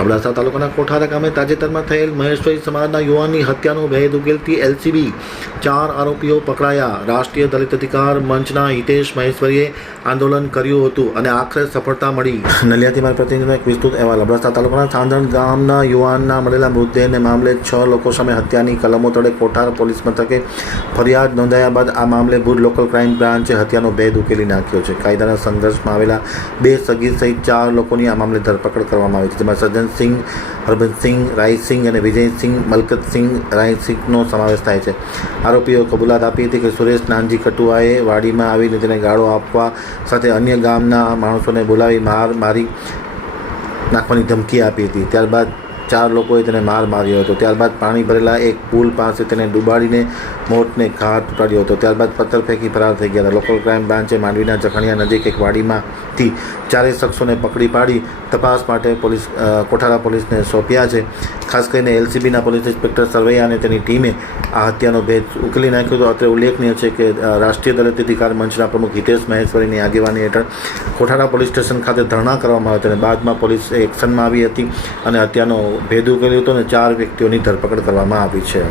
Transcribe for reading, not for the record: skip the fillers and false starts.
અબડાસા તાલુકાના કોઠારા ગામે તાજેતરમાં થયેલ મહેશ્વરી સમાજના યુવાનની હત્યાનો ભેદ ઉકેલતી LCB 4 આરોપીઓ પકડાયા. રાષ્ટ્રીય દલિત અધિકાર મંચના હિતેશ મહેશ્વરીએ આંદોલન કર્યું હતું અને આખરે સફળતા મળી. નલિયાથી મારા પ્રતિનિધિનો એક વિસ્તૃત અહેવાલ. અબડાસા તાલુકાના સાંધણ ગામના યુવાનના મળેલા મૃતદેહને મામલે 6 લોકો સામે હત્યાની કલમો તળે કોઠારા પોલીસ મથકે ફરિયાદ નોંધાયા બાદ આ મામલે ભુજ લોકલ ક્રાઇમ બ્રાન્ચે હત્યાનો ભેદ ઉકેલી નાખ્યો છે. કાયદાના સંઘર્ષમાં આવેલા 2 સગીર સહિત 4 લોકોની આ મામલે ધરપકડ કરવામાં આવી છે, જેમાં સજ્જનસિંહ, હરબંતસિંહ, રાયસિંહ અને વિજયસિંહ મલકતસિંહ રાયસિંહનો સમાવેશ થાય છે. આરોપીઓ કબૂલાત આપી હતી કે સુરેશ નાનજી કટુઆએ વાડીમાં આવીને તેને ગાળો આપવા સાથે અન્ય ગામના માણસોને બોલાવી મારી નાખવાની ધમકી આપી હતી. ત્યારબાદ 4 લોકોએ તેને માર્યો હતો. ત્યારબાદ પાણી ભરેલા એક પુલ પાસે તેને ડૂબાડીને મોતને ઘાટ ઉતાર્યો હતો. ત્યારબાદ પથ્થર ફેંકી ફરાર થઈ ગયા હતા. લોકલ ક્રાઇમ બ્રાન્ચે માંડવીના જખણિયા નજીક એક વાડીમાંથી 4 શખ્સોને પકડી પાડી તપાસ માટે કોઠારા પોલીસને સોંપ્યા છે. ખાસ કરીને LCBના પોલીસ ઇન્સ્પેક્ટર સરવૈયા અને તેની ટીમે આ હત્યાનો ભેદ ઉકેલી નાખ્યો હતો. અત્રે ઉલ્લેખનીય છે કે રાષ્ટ્રીય દલિત અધિકાર મંચના પ્રમુખ હિતેશ મહેશ્વરીની આગેવાની હેઠળ કોઠારા પોલીસ સ્ટેશન ખાતે ધરણા કરવામાં આવ્યા હતા અને બાદમાં પોલીસ એક્શનમાં આવી હતી અને હત્યાનો ભેદ ઉકેલ્યો હતો અને 4 વ્યક્તિઓની ધરપકડ કરવામાં આવી છે.